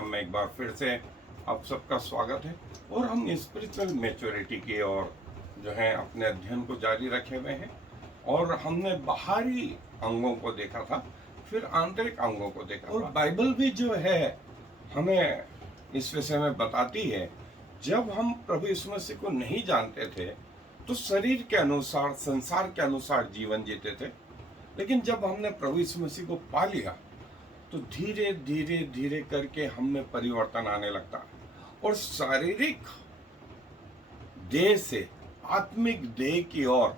Programme में एक बार फिर से आप सबका स्वागत है। और हम स्पिरिचुअल मैच्योरिटी की ओर जो है अपने अध्ययन को जारी रखे हुए हैं। और हमने बाहरी अंगों को देखा था, फिर आंतरिक अंगों को देखा। और बाइबल भी जो है हमें इस विषय में बताती है, जब हम प्रभु यीशु मसीह को नहीं जानते थे तो शरीर के अनुसार, संसार के अनुसार जीवन जीते थे। लेकिन जब हमने प्रभु यीशु मसीह को पा लिया तो धीरे धीरे धीरे करके हम में परिवर्तन आने लगता है और शारीरिक देह से आत्मिक देह की ओर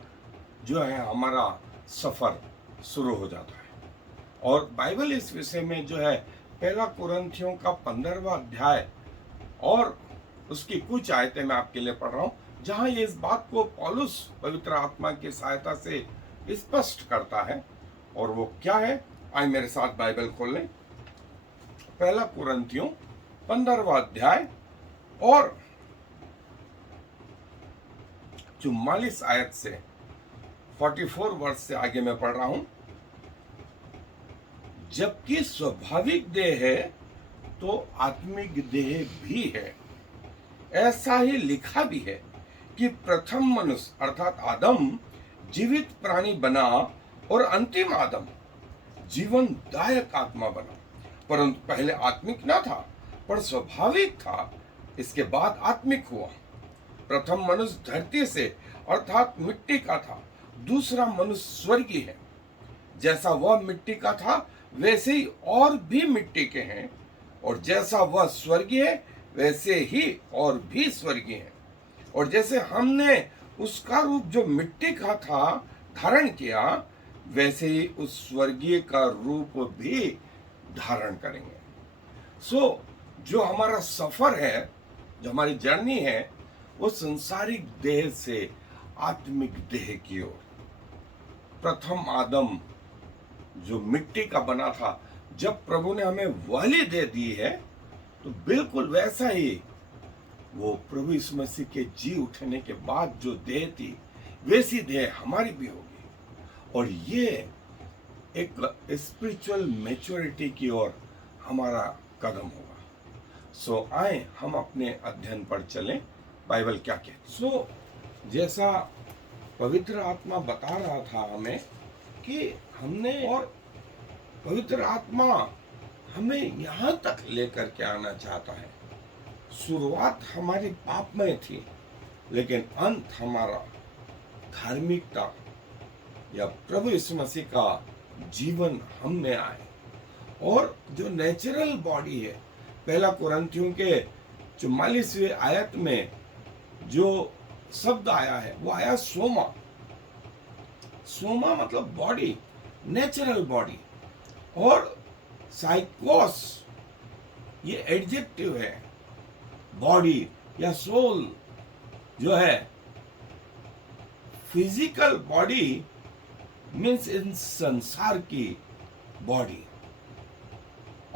जो है हमारा सफर शुरू हो जाता है। और बाइबल इस विषय में जो है पहला कुरिन्थियों का 15वां अध्याय और उसकी कुछ आयतें मैं आपके लिए पढ़ रहा हूँ, जहाँ ये इस बात को पौलुस पवित्र आत्मा की सहायता से स्पष्ट करता है। और वो क्या है, आइए मेरे साथ बाइबल खोल लें। पहला कुरिन्थियों 15वां अध्याय और 44 आयत से 44 वर्ष से आगे मैं पढ़ रहा हूं। जबकि स्वाभाविक देह है तो आत्मिक देह भी है। ऐसा ही लिखा भी है कि प्रथम मनुष्य अर्थात आदम जीवित प्राणी बना और अंतिम आदम जीवनदायक आत्मा बना। परंतु पहले आत्मिक ना था पर स्वाभाविक था, इसके बाद आत्मिक हुआ। प्रथम मनुष्य धरती से अर्थात मिट्टी का था, दूसरा मनुष्य स्वर्गीय है। जैसा वह मिट्टी का था वैसे ही और भी मिट्टी के हैं, और जैसा वह स्वर्गीय है वैसे ही और भी स्वर्गीय है। और जैसे हमने उसका रूप जो मिट्टी का था धारण किया, वैसे ही उस स्वर्गीय का रूप भी धारण करेंगे। जो हमारा सफर है, जो हमारी जर्नी है, वो संसारिक देह से आत्मिक देह की ओर। प्रथम आदम जो मिट्टी का बना था, जब प्रभु ने हमें वाली दे दी है तो बिल्कुल वैसा ही वो प्रभु यीशु मसीह के जी उठने के बाद जो देह थी वैसी देह हमारी भी होगी। और ये एक स्पिरिचुअल मैच्योरिटी की ओर हमारा कदम होगा। आए हम अपने अध्ययन पर चलें, बाइबल क्या कहती। जैसा पवित्र आत्मा बता रहा था हमें कि हमने, और पवित्र आत्मा हमें यहाँ तक लेकर के आना चाहता है। शुरुआत हमारी पापमय थी, लेकिन अंत हमारा धार्मिकता या प्रभु यीशु मसीह का जीवन हम में आए। और जो नेचुरल बॉडी है, पहला कुरिन्थियों के 44वें आयत में जो शब्द आया है वो आया सोमा। सोमा मतलब बॉडी, नेचुरल बॉडी। और साइकोस ये एडजेक्टिव है। बॉडी या सोल जो है, फिजिकल बॉडी मीन्स इन संसार की बॉडी।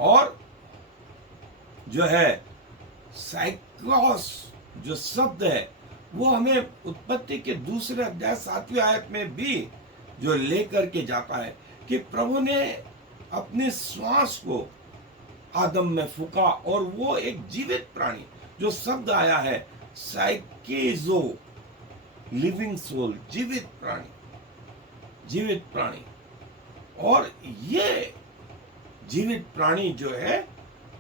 और जो है साइकोस जो शब्द है वो हमें उत्पत्ति के दूसरे अध्याय 7वें आयत में भी जो लेकर के जाता है कि प्रभु ने अपने श्वास को आदम में फूका और वो एक जीवित प्राणी, जो शब्द आया है साइकिजो, लिविंग सोल, जीवित प्राणी, जीवित प्राणी। और ये जीवित प्राणी जो है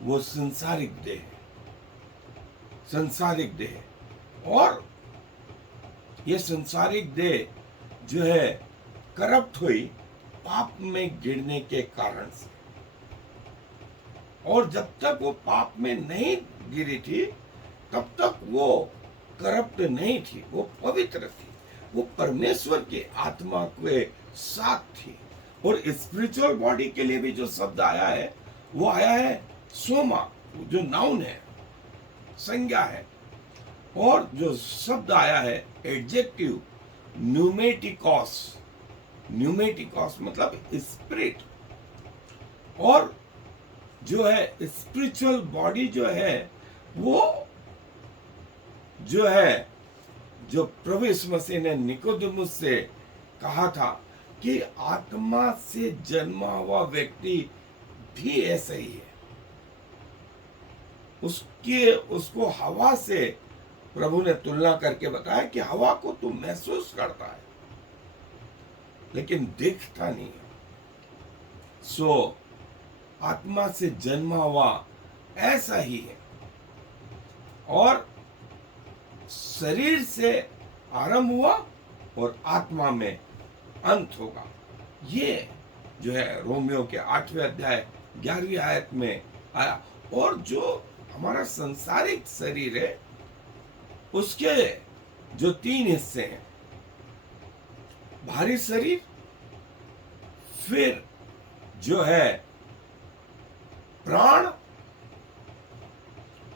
वो संसारिक देह है, संसारिक देह। और ये संसारिक देह जो है करप्ट हुई पाप में गिरने के कारण से। और जब तक वो पाप में नहीं गिरी थी तब तक वो करप्ट नहीं थी, वो पवित्र थी, वो परमेश्वर की आत्मा के साथ थी। और स्पिरिचुअल बॉडी के लिए भी जो शब्द आया है वो आया है सोमा, जो नाउन है, संज्ञा है। और जो शब्द आया है एडजेक्टिव न्यूमेटिकॉस, न्यूमेटिकॉस मतलब स्पिरिट। और जो है स्पिरिचुअल बॉडी जो है वो जो है, जो प्रभु यीशु मसीह ने निकोदेमुस से कहा था कि आत्मा से जन्मा हुआ व्यक्ति भी ऐसा ही है। उसको हवा से प्रभु ने तुलना करके बताया कि हवा को तू महसूस करता है लेकिन देखता नहीं है। सो आत्मा से जन्मा हुआ ऐसा ही है, और शरीर से आरंभ हुआ और आत्मा में अंत होगा। ये जो है रोमियो के 8वें अध्याय 11वीं आयत में आया। और जो हमारा संसारिक शरीर है उसके जो 3 हिस्से हैं, भारी शरीर, फिर जो है प्राण,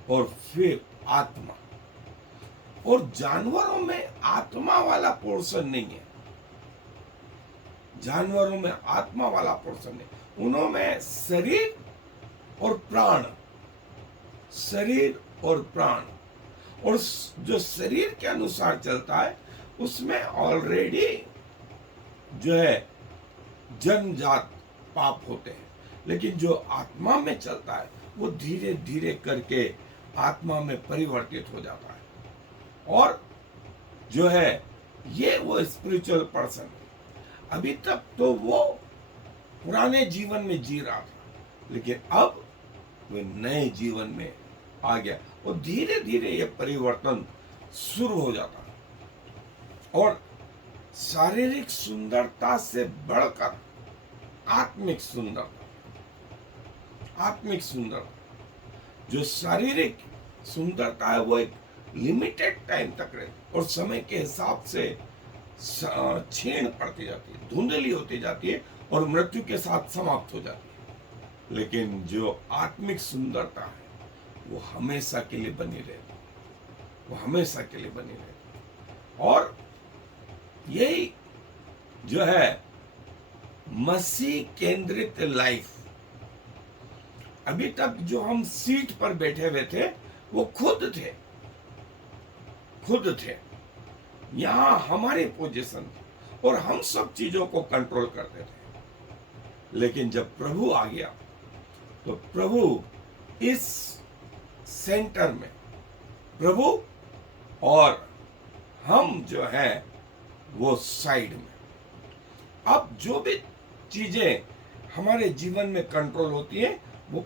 और फिर आत्मा। और जानवरों में आत्मा वाला पोर्शन नहीं है, जानवरों में आत्मा वाला पोर्शन नहीं, उनमें शरीर और प्राण, शरीर और प्राण। और जो शरीर के अनुसार चलता है उसमें ऑलरेडी जो है जन्मजात पाप होते हैं, लेकिन जो आत्मा में चलता है वो धीरे धीरे करके आत्मा में परिवर्तित हो जाता है। और जो है ये वो स्पिरिचुअल पर्सन है। अभी तक तो वो पुराने जीवन में जी रहा था, लेकिन अब वो नए जीवन में आ गया, और धीरे धीरे ये परिवर्तन शुरू हो जाता है। और शारीरिक सुंदरता से बढ़कर आत्मिक सुंदरता, आत्मिक सुंदरता, जो शारीरिक सुंदरता है वो एक लिमिटेड टाइम तक रहती और समय के हिसाब से क्षीण पड़ती जाती है, धुंधली होती जाती है और मृत्यु के साथ समाप्त हो जाती है। लेकिन जो आत्मिक सुंदरता है वो हमेशा के लिए बनी रहती है, वो हमेशा के लिए बनी रहती है। और यही जो है मसीह केंद्रित लाइफ। अभी तक जो हम सीट पर बैठे हुए थे वो खुद थे, खुद थे, यहां हमारी पोजीशन थी और हम सब चीजों को कंट्रोल करते थे। लेकिन जब प्रभु आ गया तो प्रभु इस सेंटर में, प्रभु और हम जो है वो साइड में। अब जो भी चीजें हमारे जीवन में कंट्रोल होती है वो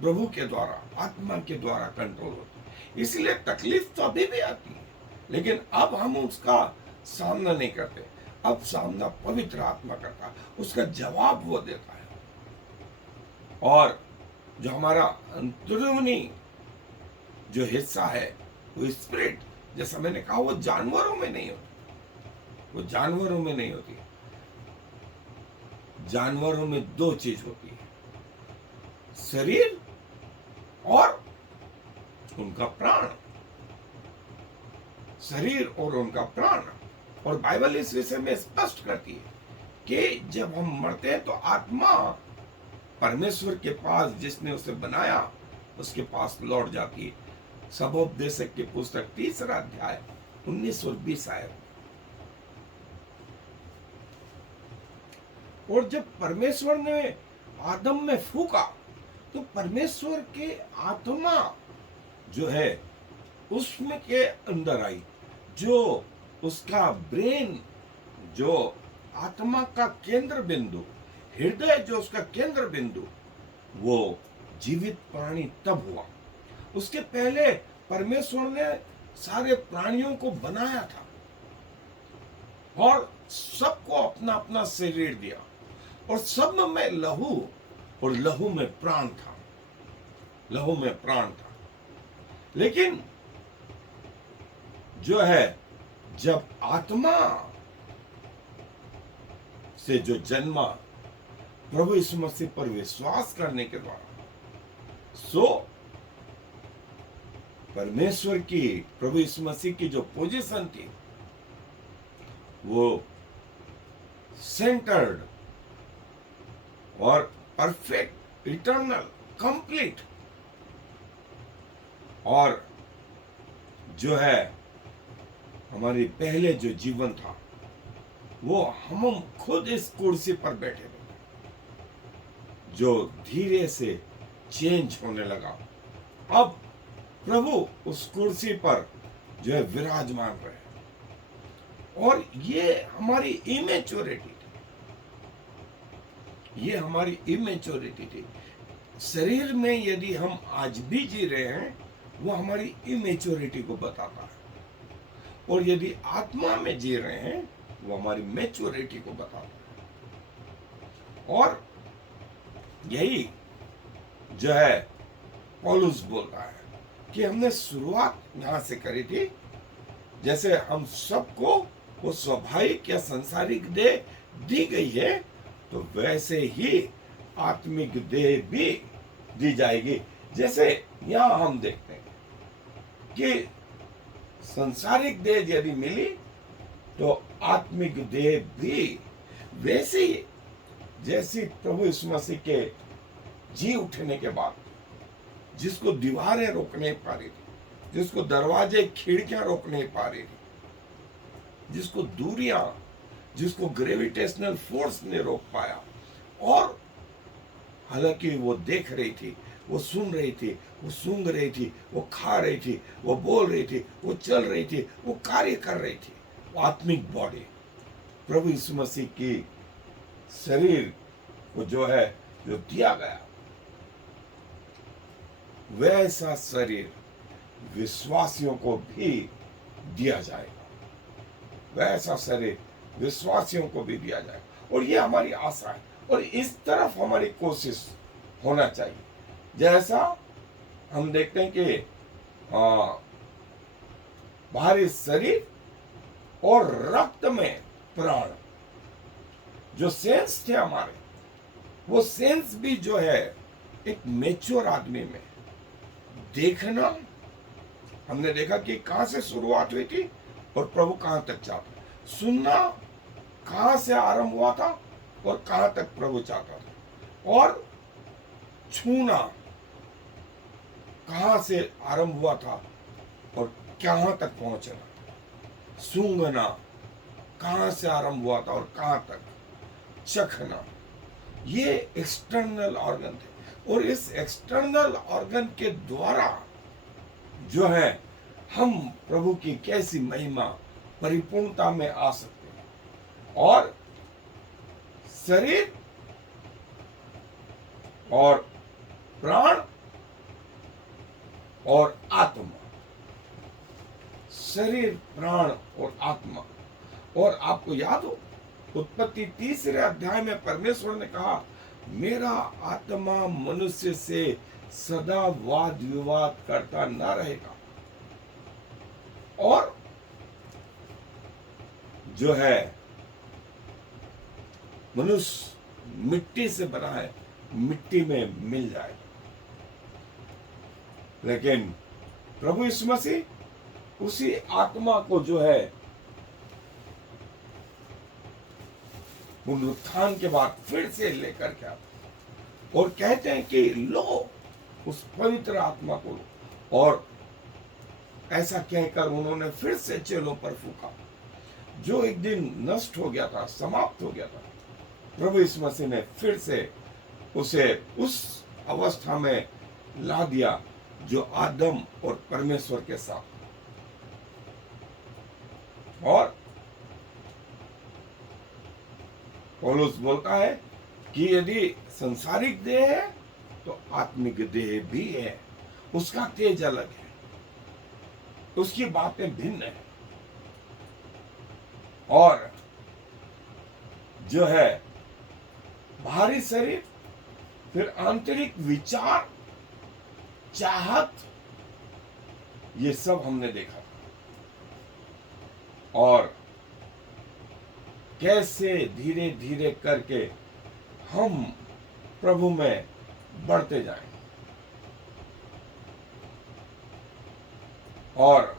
प्रभु के द्वारा, आत्मा के द्वारा कंट्रोल होती है। इसलिए तकलीफ तो अभी भी आती है, लेकिन अब हम उसका सामना नहीं करते, अब सामना पवित्र आत्मा करता है, उसका जवाब वो देता है। और जो हमारा अंदरूनी जो हिस्सा है वो स्पिरिट, जैसा मैंने कहा, वो जानवरों में नहीं होती, वो जानवरों में नहीं होती। जानवरों में 2 चीज होती है, शरीर और उनका प्राण, शरीर और उनका प्राण। और बाइबल इस विषय में स्पष्ट करती है कि जब हम मरते हैं तो आत्मा परमेश्वर के पास, जिसने उसे बनाया, उसके पास लौट जाती है। सबोपदेशक की पुस्तक 3 अध्याय 19 और 20 आयत। और जब परमेश्वर ने आदम में फूंका तो परमेश्वर के आत्मा जो है उसमें के अंदर आई, जो उसका ब्रेन, जो आत्मा का केंद्र बिंदु, हृदय जो उसका केंद्र बिंदु, वो जीवित प्राणी तब हुआ। उसके पहले परमेश्वर ने सारे प्राणियों को बनाया था और सबको अपना अपना शरीर दिया, और सब में लहू, और लहू में प्राण था, लहू में प्राण था। लेकिन जो है जब आत्मा से जो जन्मा प्रभु यीशु मसीह पर विश्वास करने के द्वारा, सो परमेश्वर की, प्रभु यीशु मसीह की जो पोजीशन थी वो सेंटर्ड और परफेक्ट, इटर्नल, कंप्लीट, और जो है हमारी पहले जो जीवन था वो हम खुद इस कुर्सी पर बैठे थे, जो धीरे से चेंज होने लगा। अब प्रभु उस कुर्सी पर जो है विराजमान रहे। और ये हमारी इमेच्योरिटी थी, ये हमारी इमेच्योरिटी थी। शरीर में यदि हम आज भी जी रहे हैं, वो हमारी इमेच्योरिटी को बताता है, और यदि आत्मा में जी रहे हैं, वो हमारी मैच्योरिटी को बताता है। और यही जो है पौलुस बोलता है कि हमने शुरुआत यहां से करी थी। जैसे हम सबको वो स्वाभाविक या सांसारिक देह दी गई है, तो वैसे ही आत्मिक देह भी दी जाएगी। जैसे यहां हम देखते हैं कि सांसारिक देह यदि मिली, तो आत्मिक देह भी वैसे ही, जैसी प्रभु यीशु मसीह के जी उठने के बाद, जिसको दीवारें रोक नहीं पा रही थी, जिसको दरवाजे खिड़कियां रोक नहीं पा रही थी, जिसको दूरियां, जिसको ग्रेविटेशनल फोर्स ने रोक पाया, और हालांकि वो देख रही थी, वो सुन रही थी, वो सूंघ रही थी, वो खा रही थी, वो बोल रही थी, वो चल रही थी, वो कार्य कर रही थी, वो आत्मिक बॉडी प्रभु यीशु मसीह की शरीर को जो है जो दिया गया, वैसा शरीर विश्वासियों को भी दिया जाएगा, वैसा शरीर विश्वासियों को भी दिया जाएगा। और ये हमारी आशा है, और इस तरफ हमारी कोशिश होना चाहिए। जैसा हम देखते हैं कि बाहरी शरीर और रक्त में प्राण, जो सेंस थे हमारे, वो सेंस भी जो है एक मैच्योर आदमी में देखना, हमने देखा कि कहां से शुरुआत हुई थी और प्रभु कहां तक चाहता। सुनना कहां से आरंभ हुआ था और कहां तक प्रभु चाहता था, और छूना कहां से आरंभ हुआ था और कहां तक पहुंचना था। सूंघना कहां से आरंभ हुआ था और कहां तक। चखना, ये एक्सटर्नल ऑर्गन थे, और इस एक्सटर्नल ऑर्गन के द्वारा जो है हम प्रभु की कैसी महिमा परिपूर्णता में आ सकते हैं। और शरीर और प्राण और आत्मा, शरीर, प्राण और आत्मा। और आपको याद हो, उत्पत्ति 3 अध्याय में परमेश्वर ने कहा, मेरा आत्मा मनुष्य से सदा वाद विवाद करता न रहेगा। और जो है मनुष्य मिट्टी से बना है, मिट्टी में मिल जाएगा। लेकिन प्रभु यीशु मसीह उसी आत्मा को जो है पुनरुत्थान के बाद फिर से लेकर के आते, और कहते हैं कि लो उस पवित्र आत्मा को लो। और ऐसा कहकर उन्होंने फिर से चेलों पर फूका, जो एक दिन नष्ट हो गया था, समाप्त हो गया था। प्रभु यीशु मसीह ने फिर से उसे उस अवस्था में ला दिया जो आदम और परमेश्वर के साथ। और पौलुस बोलता है कि यदि संसारिक देह है तो आत्मिक देह भी है, उसका तेज अलग है, उसकी बातें भिन्न है। और जो है बाहरी शरीर, फिर आंतरिक विचार, चाहत, ये सब हमने देखा। और कैसे धीरे धीरे करके हम प्रभु में बढ़ते जाएं। और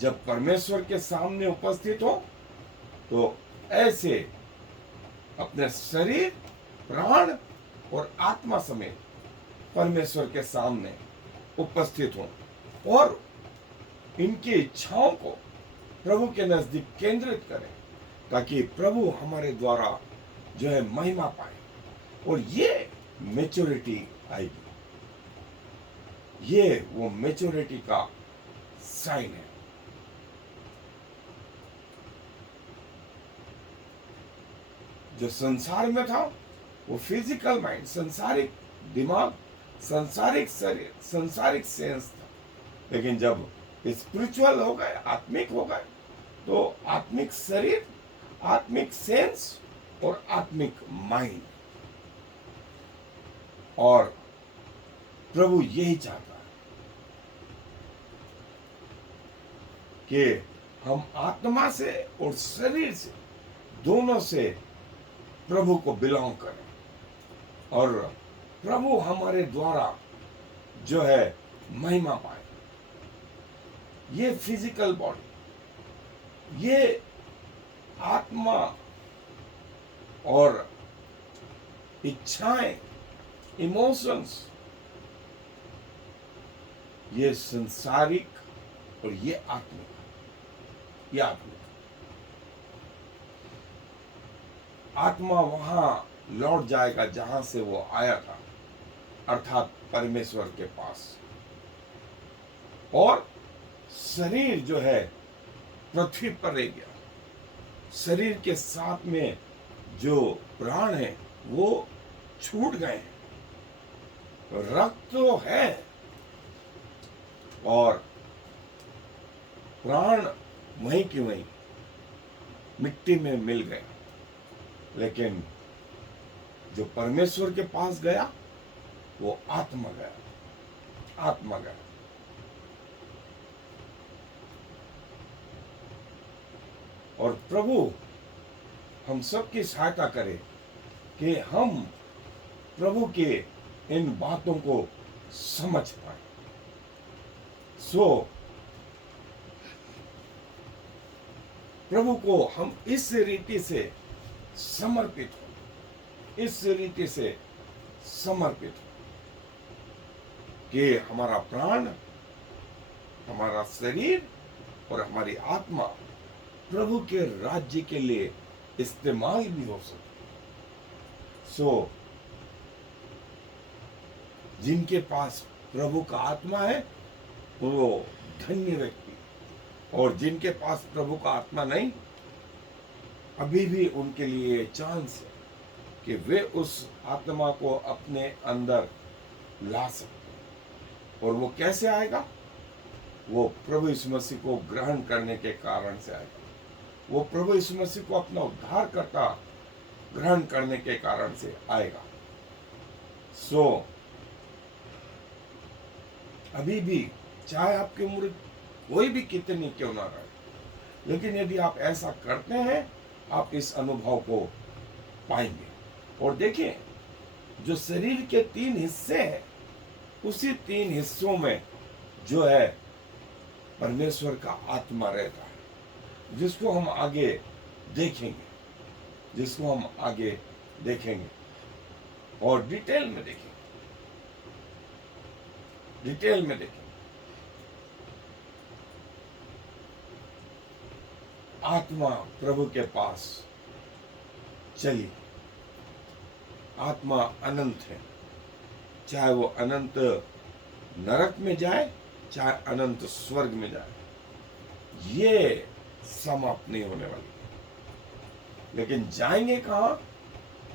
जब परमेश्वर के सामने उपस्थित हो तो ऐसे अपने शरीर, प्राण और आत्मा समेत परमेश्वर के सामने उपस्थित हो और इनकी इच्छाओं को प्रभु के नजदीक केंद्रित करें, ताकि प्रभु हमारे द्वारा जो है महिमा पाए, और ये मेच्योरिटी आएगी। ये वो मेच्योरिटी का साइन है। जो संसार में था वो फिजिकल माइंड, संसारिक दिमाग, संसारिक शरीर, संसारिक सेंस था। लेकिन जब स्पिरिचुअल हो गए, आत्मिक हो गए, तो आत्मिक शरीर, आत्मिक सेंस और आत्मिक माइंड। और प्रभु यही चाहता है कि हम आत्मा से और शरीर से, दोनों से प्रभु को बिलोंग करें, और प्रभु हमारे द्वारा जो है महिमा पाए। ये फिजिकल बॉडी, ये आत्मा और इच्छाएं, इमोशंस, ये संसारिक और ये आत्मिक। ये आत्मिक आत्मा वहां लौट जाएगा जहां से वो आया था, अर्थात परमेश्वर के पास। और शरीर जो है पृथ्वी पर रह गया। शरीर के साथ में जो प्राण है वो छूट गए हैं। रक्त तो है और प्राण वहीं की वहीं मिट्टी में मिल गए, लेकिन जो परमेश्वर के पास गया वो आत्मा गया, आत्मा गया। और प्रभु हम सबकी सहायता करे कि हम प्रभु के इन बातों को समझ पाए। प्रभु को हम इस रीति से समर्पित हो, इस रीति से समर्पित हो कि हमारा प्राण, हमारा शरीर और हमारी आत्मा प्रभु के राज्य के लिए इस्तेमाल भी हो सके। जिनके पास प्रभु का आत्मा है वो धन्य व्यक्ति, और जिनके पास प्रभु का आत्मा नहीं, अभी भी उनके लिए चांस है कि वे उस आत्मा को अपने अंदर ला सकते। और वो कैसे आएगा? वो प्रभु यीशु मसीह को ग्रहण करने के कारण से आएगा। वो प्रभु यीशु मसीह को अपना उद्धारकर्ता ग्रहण करने के कारण से आएगा। अभी भी चाहे आपकी उम्र कोई भी कितनी क्यों ना रहे, लेकिन यदि आप ऐसा करते हैं, आप इस अनुभव को पाएंगे। और देखिए, जो शरीर के 3 हिस्से हैं, उसी 3 हिस्सों में जो है परमेश्वर का आत्मा रहता है, जिसको हम आगे देखेंगे, जिसको हम आगे देखेंगे और डिटेल में देखेंगे, डिटेल में देखेंगे। आत्मा प्रभु के पास चली। आत्मा अनंत है, चाहे वो अनंत नरक में जाए, चाहे अनंत स्वर्ग में जाए, ये समाप्त नहीं होने वाली। लेकिन जाएंगे कहाँ,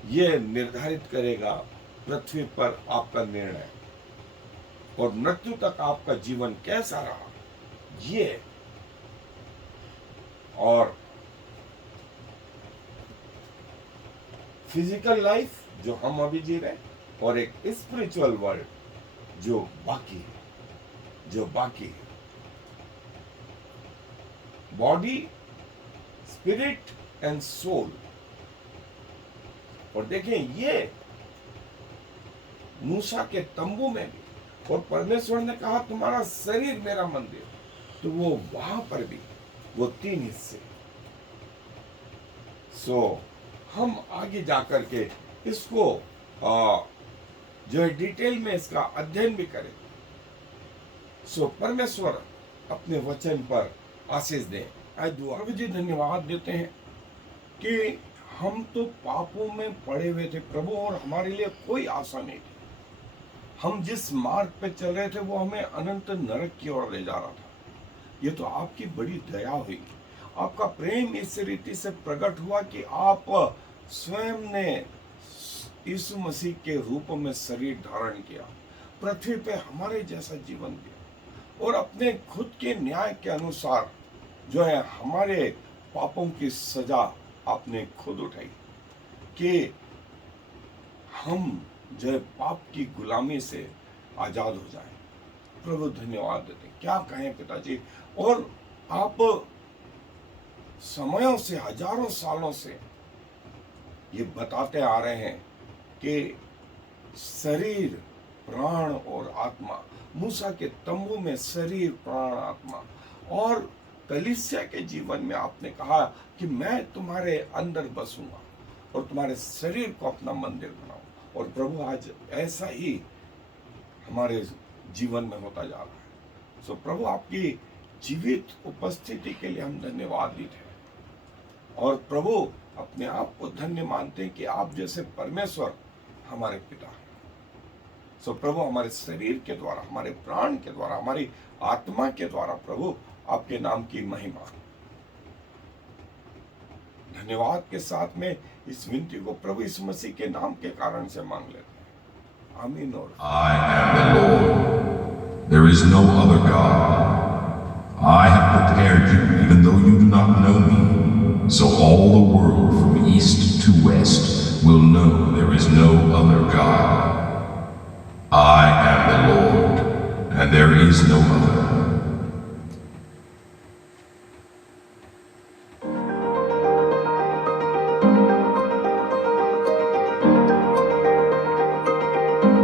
ये निर्धारित करेगा पृथ्वी पर आपका निर्णय, और मृत्यु तक आपका जीवन कैसा रहा ये। और फिजिकल लाइफ जो हम अभी जी रहे, और एक स्पिरिचुअल वर्ल्ड जो बाकी है, जो बाकी है। Body, spirit and soul. और देखें, ये मूसा के तंबू में भी, और परमेश्वर ने कहा तुम्हारा शरीर मेरा मंदिर, तो वो वहां पर भी वो 3 हिस्से। हम आगे जाकर के इसको जो है डिटेल में इसका अध्ययन भी करें। परमेश्वर अपने वचन पर आशीष दें। आज दुआ प्रभु जी धन्यवाद देते हैं कि हम तो पापों में पड़े हुए थे प्रभु, और हमारे लिए कोई आशा नहीं थी। हम जिस मार्ग पे चल रहे थे वो हमें अनंत नरक की ओर ले जा रहा था। ये तो आपकी बड़ी दया हुई, आपका प्रेम इस रीति से प्रकट हुआ कि आप स्वयं ने यीशु मसीह के रूप में शरीर धारण किया, पृथ्वी पे हमारे जैसा जीवन दिया, और अपने खुद के न्याय के अनुसार जो है हमारे पापों की सजा आपने खुद उठाई कि हम जो है पाप की गुलामी से आजाद हो जाएं। प्रभु धन्यवाद देते हैं, क्या कहें पिताजी। और आप समयों से, हजारों सालों से ये बताते आ रहे हैं कि शरीर, प्राण और आत्मा, मूसा के तंबू में शरीर, प्राण, आत्मा, और कलीसिया के जीवन में आपने कहा कि मैं तुम्हारे अंदर बसूंगा और तुम्हारे शरीर को अपना मंदिर बनाऊं। और प्रभु आज ऐसा ही हमारे जीवन में होता जा रहा है। सो प्रभु आपकी जीवित उपस्थिति के लिए हम धन्यवादित हैं, और प्रभु अपने आप को धन्य मानते हैं कि आप जैसे परमेश्वर हमारे पिता हैं। सो प्रभु हमारे शरीर के द्वारा, हमारे प्राण के द्वारा, हमारी आत्मा के द्वारा प्रभु आपके नाम की महिमा। धन्यवाद के साथ में इस विनती को प्रभु यीशु मसीह के नाम के कारण से मांग लेते हैं, आमीन। और I am the Lord. There is no other God. I have prepared you even though you do not know me, so all the world from east to west will know there is no other God. I am the Lord, and there is no other.